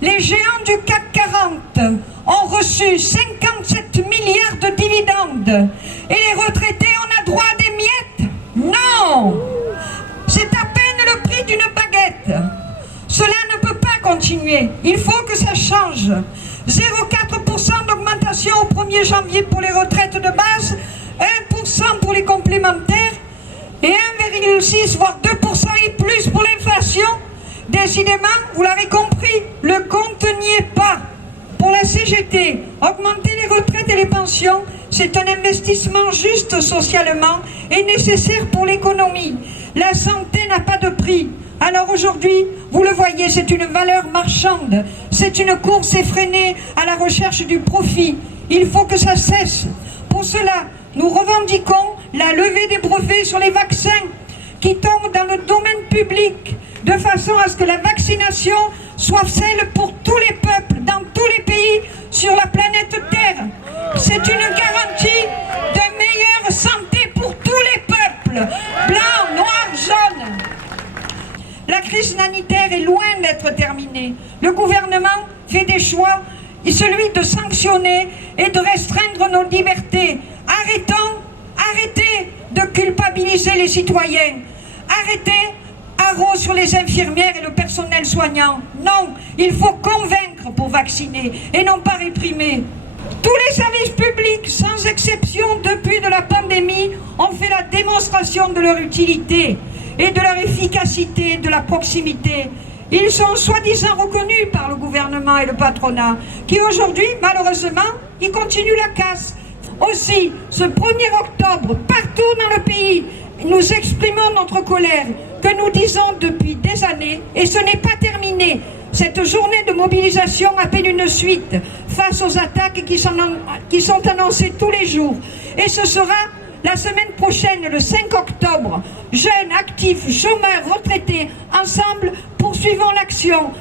Les géants du CAC 40 ont reçu 57 milliards de dividendes. Et les retraités, on a droit à des miettes? Non! C'est à peine le prix d'une baguette. Cela ne peut pas continuer. Il faut que ça change. 0,4% d'augmentation au 1er janvier pour les retraites de base, 1% pour les complémentaires et 1,6 voire 2% et plus pour l'inflation. Décidément, vous l'avez compris, le compte n'y est pas. Pour la CGT, augmenter les retraites et les pensions, c'est un investissement juste socialement et nécessaire pour l'économie. La santé n'a pas de prix. Alors aujourd'hui, vous le voyez, c'est une valeur marchande. C'est une course effrénée à la recherche du profit. Il faut que ça cesse. Pour cela, nous revendiquons la levée des brevets sur les vaccins qui tombent dans le domaine public, de façon à ce que la vaccination soit celle pour tous les peuples, dans tous les pays sur la planète Terre. C'est une garantie de meilleure santé pour tous les peuples, blancs, noirs, jaunes. La crise sanitaire est loin d'être terminée. Le gouvernement fait des choix, celui de sanctionner et de restreindre nos libertés. Arrêtez de culpabiliser les citoyens. Arrêtez haro sur les infirmières et le personnel soignant. Non, il faut convaincre pour vacciner et non pas réprimer. Tous les services publics, sans exception, depuis de la pandémie, ont fait la démonstration de leur utilité et de leur efficacité, de la proximité. Ils sont soi-disant reconnus par le gouvernement et le patronat, qui aujourd'hui, malheureusement, ils continuent la casse. Aussi, ce 1er octobre, partout dans le pays, nous exprimons notre colère, que nous disons depuis des années, et ce n'est pas terminé. Cette journée de mobilisation appelle une suite face aux attaques qui sont annoncées tous les jours. Et ce sera la semaine prochaine, le 5 octobre. Jeunes, actifs, chômeurs, retraités, ensemble, poursuivons l'action.